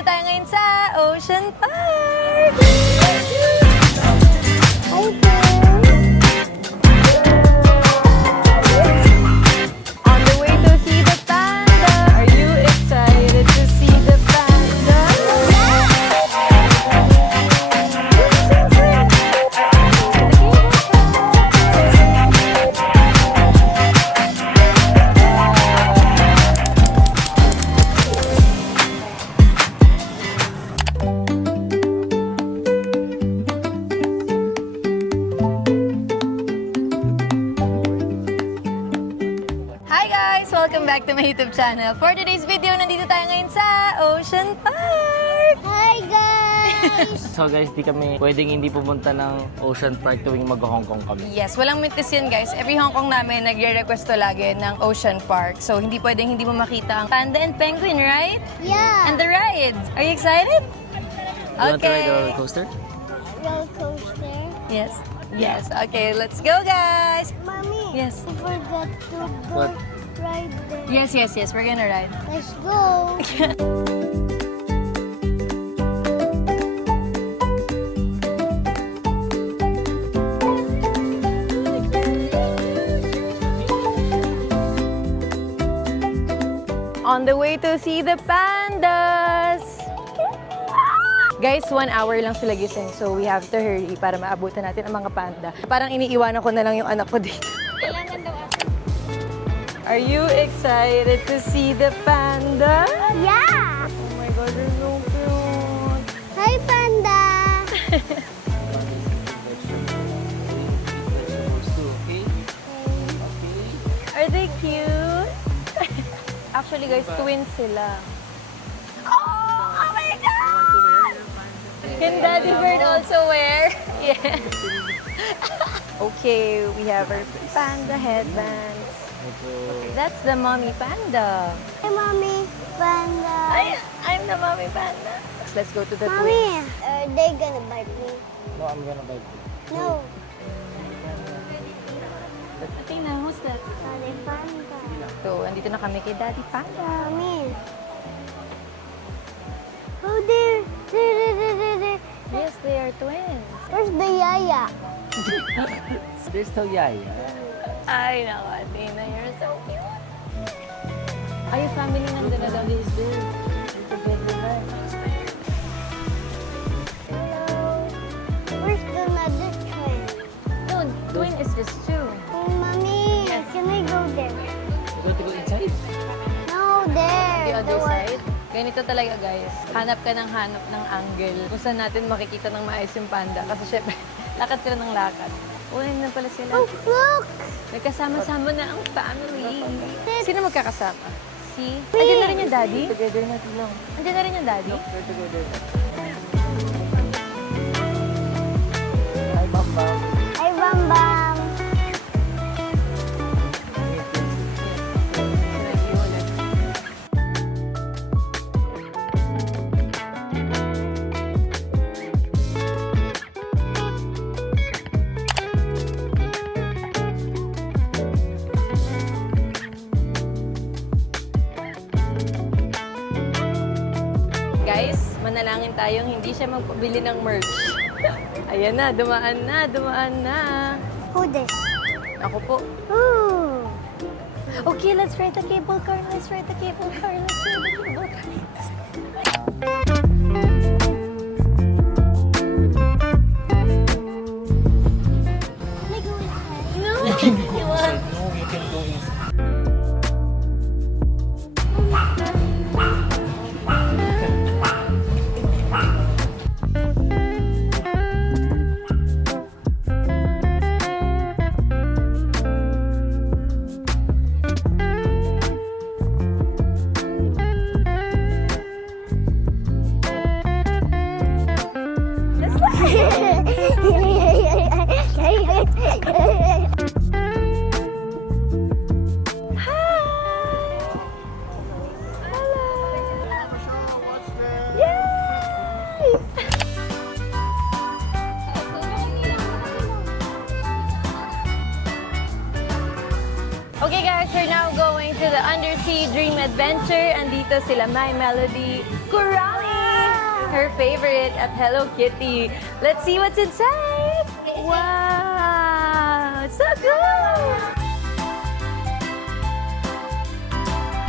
nandito tayo ngayon sa Ocean Park! On the way to see the panda. Are you excited to see the panda? Hi guys! Welcome back to my YouTube channel. For today's video, nandito tayo ngayon sa Ocean Park! Hi guys! So guys, di kami pwedeng hindi pumunta ng Ocean Park tuwing mag-Hong Kong kami. Yes, walang mintis yun guys. Every Hong Kong namin, nagre-request to lagi ng Ocean Park. So, hindi pwedeng hindi mo makita ang panda and penguin, right? Yeah! And the rides. Are you excited? You want to ride the roller coaster? Roller coaster. Yes. Yes. Okay, let's go guys! Mommy, Yes. I forgot to go What? right there. Yes, yes, yes. We're gonna ride. Let's go! On the way to see the pandas! Guys, 1 hour lang sila gising. So, we have to hurry para maabutan natin ang mga panda. Parang iniiwanan ko na lang yung anak ko dito. Are you excited to see the panda? Yeah! Oh my God, they're so cute. Hi, Panda! Are they cute? Actually, guys, twins sila. Oh my God! Can Daddy Bird also wear? Yes. Okay, we have our panda headbands. That's the mommy panda. Hi, Mommy! Panda! I'm the mommy panda. Let's go to the twins. Mommy! Are they gonna bite me? No, I'm gonna bite you. No. Tina, who's that? Daddy Panda. So, andito na kami kay Daddy Panda. Mommy! Oh, there! There! Yes, they are twins. Where's the yaya? There's still Yaya. Ay, nako, Tina, you're so cute. Ay, yung family nandun na daw. Is there? Hello. Where's the another twin? No, twin is just two. Oh, Mommy! Can I go there? You want to go inside? No, there! The other one- side. Ganito talaga, guys. Hanap ka ng hanap ng angle kung saan natin makikita ng maayos yung panda. Kasi syempre, lakad ka na ng lakad. Uy, na pala sila. Oh, look! Nagkasama-sama na ang family. Sino magkakasama? Si? Me. Andiyan na rin yung daddy? Together na lang. Andiyan na rin yung daddy? We're together na. Hi, Bamba. Hi, Bam Bam! Guys, manalangin tayong hindi siya magpabili ng merch. Ayan na, dumaan na, dumaan na. Who this? Ako po. Ooh! Okay, let's ride the cable car. Let's ride the cable car. Let's ride the cable car. Can I go inside? No, No, you can go inside. Okay guys, we're now going to the Undersea Dream Adventure. Andito sila My Melody, Kurami! our favorite at Hello Kitty. Let's see what's inside. Wow, it's so good.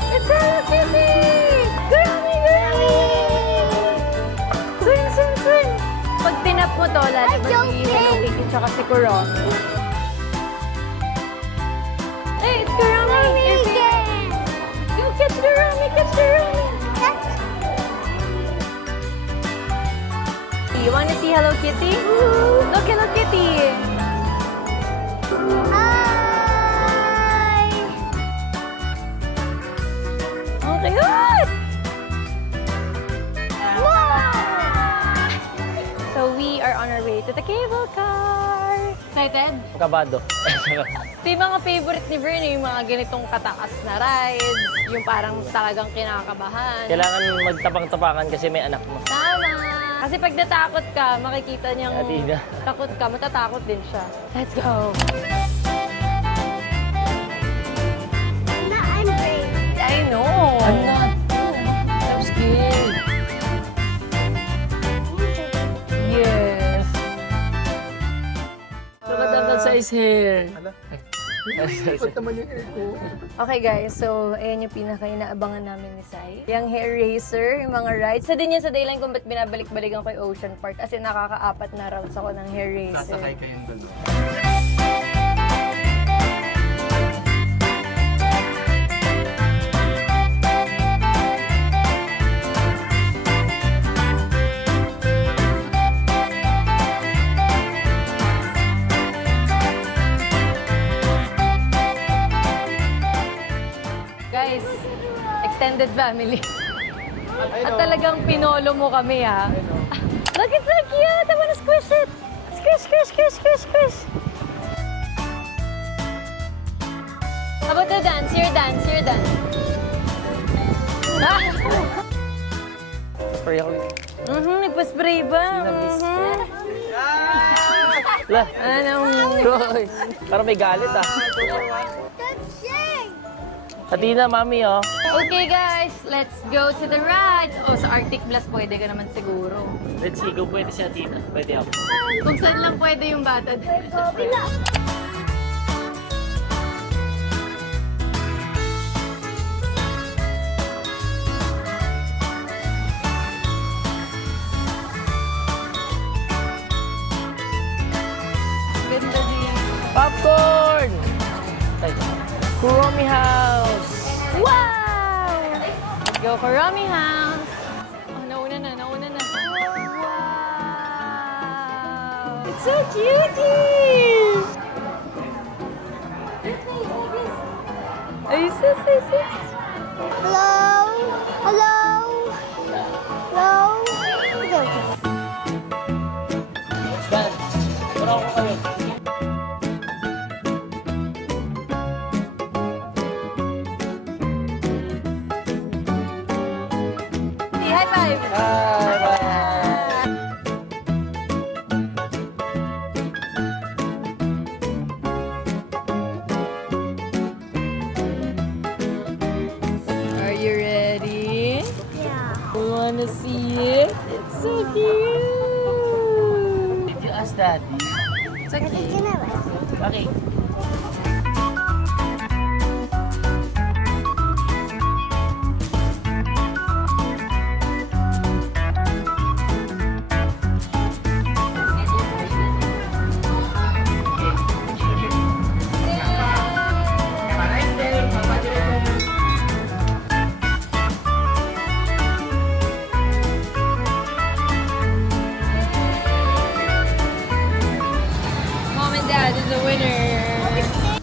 It's Hello Kitty. Gurami, gurami. Swing, swing, swing. Pag tinap mo to, lalabas don't yung Hello think. Kitty tsaka si Kurami. Hey, it's Kurami. Your favorite. Go catch Kurami, catch Kurami. You wanna see Hello Kitty? Look, Hello Kitty. Hi! Oh my God! So we are on our way to the cable car. Excited? Kabado. Ito yung mga favorite ni Vern, yung mga ganitong katakas na rides, yung parang talagang kinakabahan. Kailangan magtapang-tapakan kasi may anak mo. Tama! Kasi pag natakot ka, makikita niyang Atina. takot ka, matatakot din siya. Let's go! I'm brave. I know! not. I'm scared. Yes! Look at that size hair. Okay guys, so ayan yung pinaka-inaabangan namin ni Sai. Yung hair racer, yung mga rides. Sa din yan sa dayline kung ba't binabalik-balikan ko yung Ocean Park kasi nakaka-4 na rounds ako ng hair racer. Sasakay kayong dalawa. Guys, extended family. At talagang pinolo mo kami ha. Look, it's so cute! I wanna squish it! Squish, squish, squish, squish, squish! How about the dance? Your dance, your dance. Ah! Spray ako. Nagpa-spray ba? Lah. Ano? Roy. Parang may galit ah. That's shame! Atina, mami oh. Okay guys, let's go to the ride. Oh, sa Arctic Blast pwede ka naman siguro. Let's see kung pwede si Atina. Pwede ako. Kung saan lang pwede yung bata. Ganda din. Popcorn! Ay, Kuromi House! Wow! Let's go for Rummy House. Oh, nauna na, nauna na. Wow! It's so cutie! Ay, sus, ay, sus. Hello? Hello? Hello? Okay, okay. Dan, parang ako kami. Say high five! Bye! Bye! Are you ready? Yeah. You wanna see it? It's so cute! Did you ask Daddy? It's okay. Okay. Mom and Dad is the winner.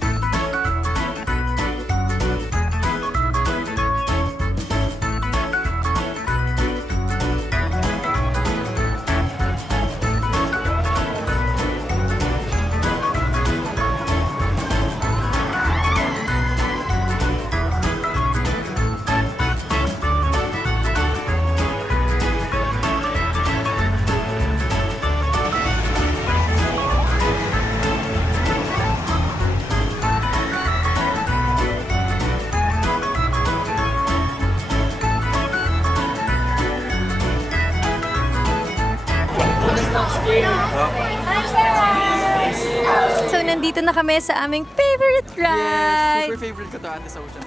So, nandito na kami sa aming favorite ride. Super favorite ko to, Ate sa Ocean.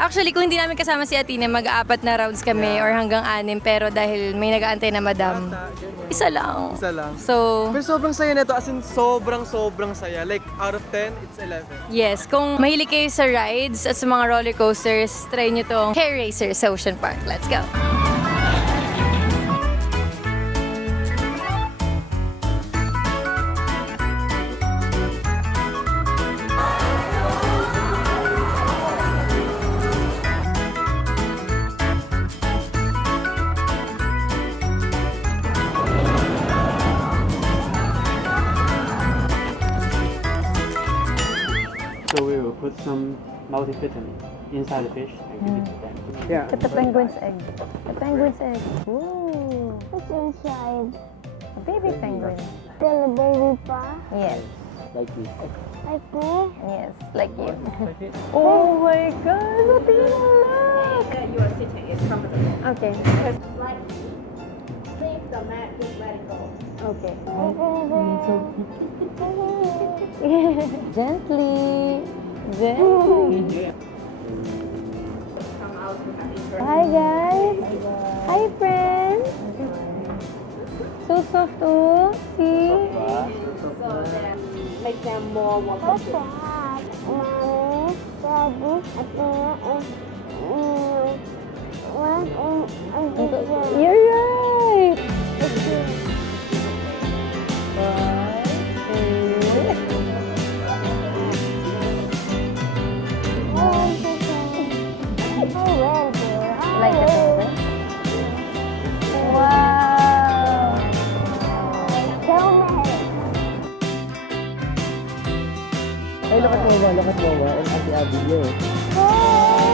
Actually, kung hindi namin kasama si Athena, mag-aapat na rounds kami or hanggang 6. Pero dahil may nag-aantay na madam, isa lang. Isa lang. So, Pero sobrang saya nito, as in sobrang saya. Like, out of 10, it's 11. yes, kung mahilig kayo sa rides at sa mga roller coasters, try nyo tong Hair Racer sa Ocean Park. Let's go! So we will put some multivitamin inside the fish and give it to them. Yeah. The penguin's egg. The penguin's egg. Ooh, What's inside? a baby penguin. Still a baby pa? Yes, Like this. Like me? yes, like you. Oh my God, what do you look? You are sitting is comfortable. Okay, Leave the mat, just let it go. okay. Gently, gently. Come out to have it. Hi guys. Hi friends. So soft to see. So then make them more water. What's that? Mommy, Daddy, You're right. Like the penguin? Wow. Ay, look at Nova, and Auntie Abigail.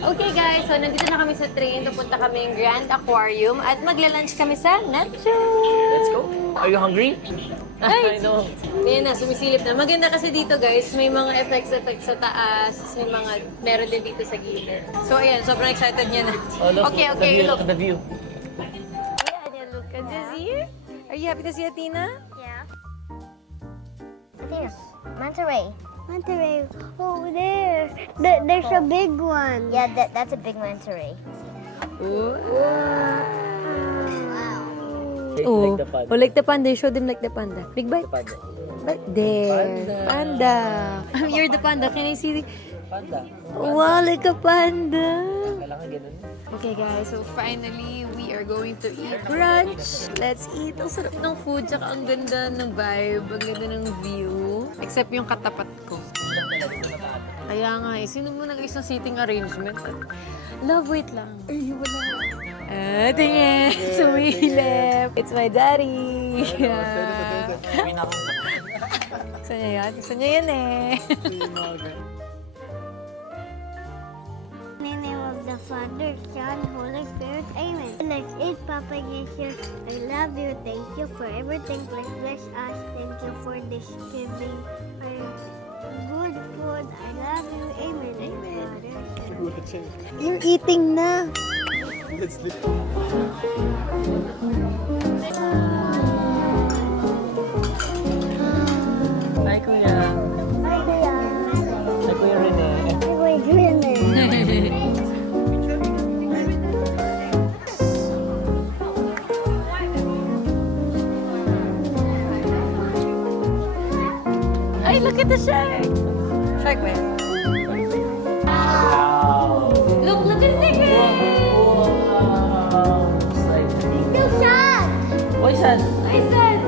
Okay guys, so nandito na kami sa train. Pupunta kami ng Grand Aquarium at magla-lunch kami sa Neptune. Let's go. Are you hungry? I know. Ayan na, sumisilip na. Maganda kasi dito guys, may mga effects sa taas, may mga meron din dito sa gilid. So ayan, sobrang excited niya na. Oh, look, Okay, the okay, view, look. look at the view. Yeah, look at this here. Are you happy to see Athena? Yeah. There's manta ray. Manta ray. Oh, there. There's a big one. Yeah, that's a big manta ray. Ooh. Wow. Oh, Like the panda. oh, like the panda. Show them like the panda. Big bite. Panda. Right there. Panda. You're the panda. Can I see the... Panda. Wow, like a panda. Kailangan ganun. Okay guys, so finally, we are going to eat brunch. Let's eat. Ang sarap ng food, tsaka ang ganda ng vibe, ang ganda ng view. Except yung katapat ko. Kaya nga eh, sino mo nag-ayos ng seating arrangement? Love, wait lang. Ay, wala. Ah, tingin. Sumilip. It's my daddy. Yeah. Gusto niya yan? Gusto niya yan eh. In the name of the Father, Son, Holy Spirit, Amen. Let's eat, Papa Jesus. I love you. Thank you for everything. Please bless us. Thank you for this giving. Good food. I love you. Amen. Amen. You're eating na. Let's sleep. Hi, Kuya. Hi, Kuya. Hi, Kuya Rene. Hi, Kuya. Ay, look at the shark. Shark ba yan? Wow. Look at the Wow. Still shot. Why is that? I said,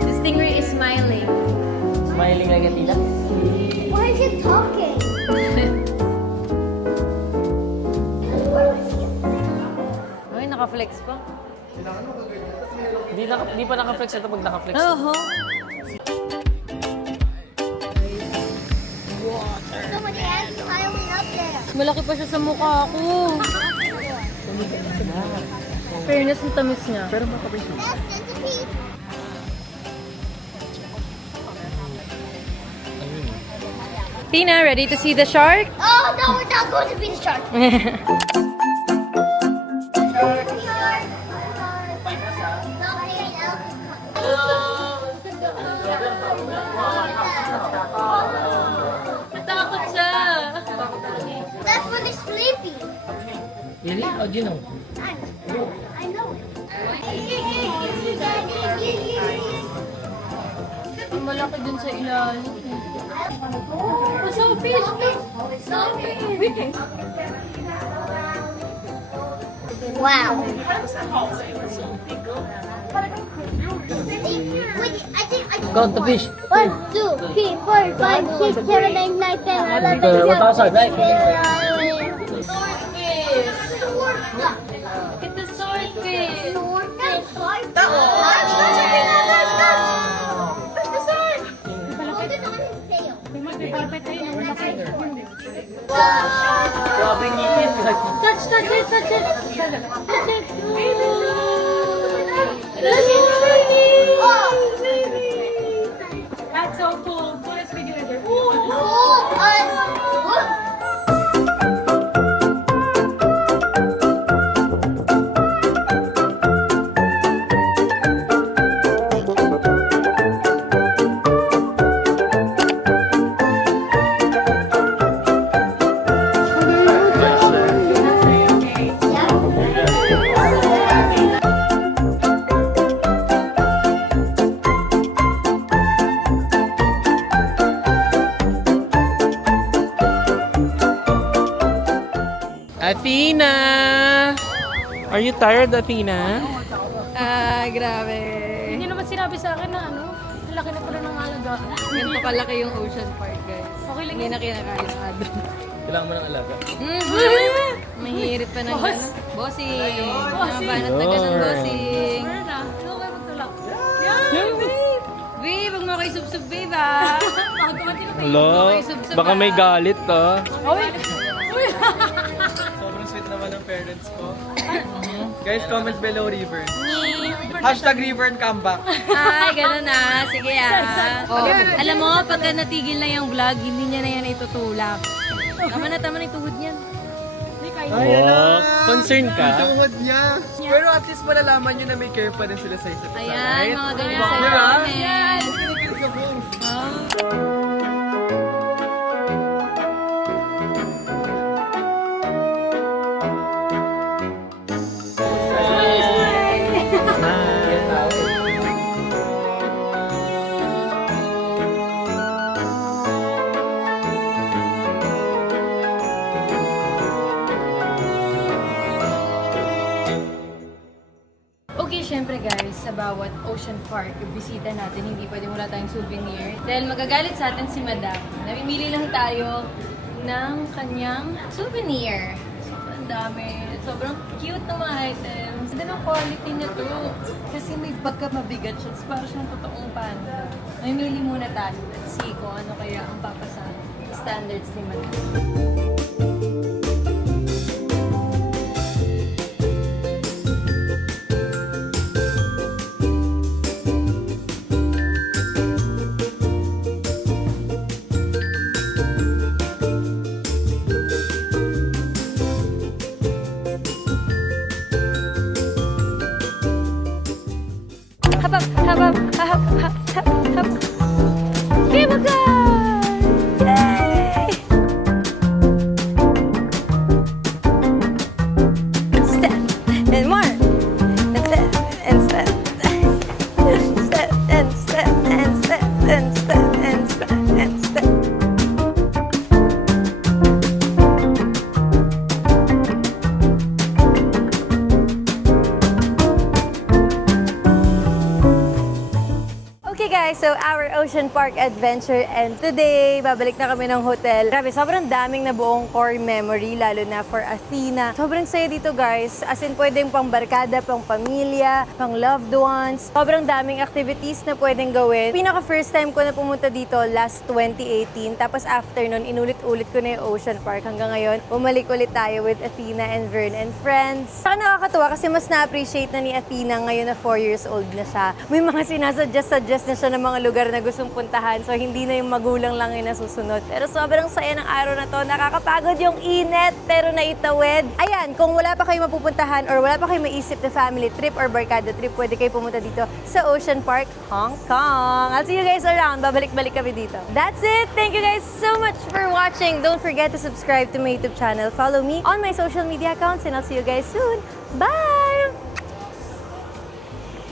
the stingray is smiling. Smiling like a tita? Why is it talking? Ay, naka-flex pa. Di pa naka-flex ito pag naka-flex. Oo. So many ants climbing up there. Malaki pa siya sa mukha ko. Fairness ng tamis niya. Pero makapit mo. Tina, ready to see the shark? Oh no, we're not going to be the shark. Natakot siya. That's when he's sleeping. Really? How do you know? I know. Ang malaki dun sa ilalim. So fish! So fish! Wow. Wait, I think I Count the fish. 1, 2, 3, 4, 5, 6, 7, 8, 9, 10, 11, Ito, 1,000, right? Swordfish! It's a swordfish! Grabe ngipin. Touch it! Touch it! Touch it! That's so cool. Put a video in there. Athena! Are you tired, Athena? Grabe. Hindi naman sinabi sa akin na ano, ang laki na pala ng alaga. Ganito kalaki yung Ocean Park, guys. Okay lang Hindi na kinakain ng adro. Kailangan mo ng alaga. Mahirit pa ng gano'n. Bossing! Nakabanat na gano'n, bossing. Meron na. Ano kayo magtulak? Babe, huwag mo kayo sub-sub, babe, ah. Bakit ko matino kayo? Hello? Baka may galit, ah. Uy! Sobrang sweet naman ng parents ko. Guys, comment below River. Hashtag River and comeback. Ay, gano'n na. Sige, ah. Oh, alam mo, pagka natigil na yung vlog, hindi niya na yan itutulak. Tama na yung tuhod niyan. Wow. Concern ka? Tungod niya. Pero at least malalaman nyo na may care pa rin sila sa isa't isa. Ayan, mga ganyan sa Diba? comment. Okay, syempre guys, sa bawat ocean park, bisita natin, hindi pwedeng wala tayong souvenir. Dahil magagalit sa atin si Madam. Namimili lang tayo ng kanyang souvenir. Sobrang dami. Sobrang cute ng mga items. Ganda ng quality niya to. Kasi may pagka mabigat siya. Para siyang totoong panda. Mamimili muna tayo. Let's see kung ano kaya ang papasa standards ni Madam. Hop up, hop up, hop, hop, hop, hop. Cable car! Yay! Ocean Park Adventure and today, babalik na kami ng hotel. Grabe, sobrang daming na buong core memory, lalo na for Athena. Sobrang saya dito guys, as in pwedeng pang barkada, pang pamilya, pang loved ones. Sobrang daming activities na pwedeng gawin. Pinaka first time ko na pumunta dito last 2018, tapos after nun, inulit-ulit ko na yung Ocean Park. Hanggang ngayon, bumalik ulit tayo with Athena and Vern and friends. Saka nakakatuwa kasi mas na-appreciate na ni Athena ngayon na 4 years old na siya. May mga sinasuggest na siya ng mga lugar na gustong puntahan, so hindi na yung magulang lang yung nasusunod. Pero sobrang saya ng araw na to. Nakakapagod yung init, pero naitawid. Ayan, kung wala pa kayo mapupuntahan or wala pa kayo maisip na family trip or barkada trip, pwede kayo pumunta dito sa Ocean Park, Hong Kong. I'll see you guys around. Babalik-balik kami dito. That's it! Thank you guys so much for watching. Don't forget to subscribe to my YouTube channel. Follow me on my social media accounts and I'll see you guys soon. Bye!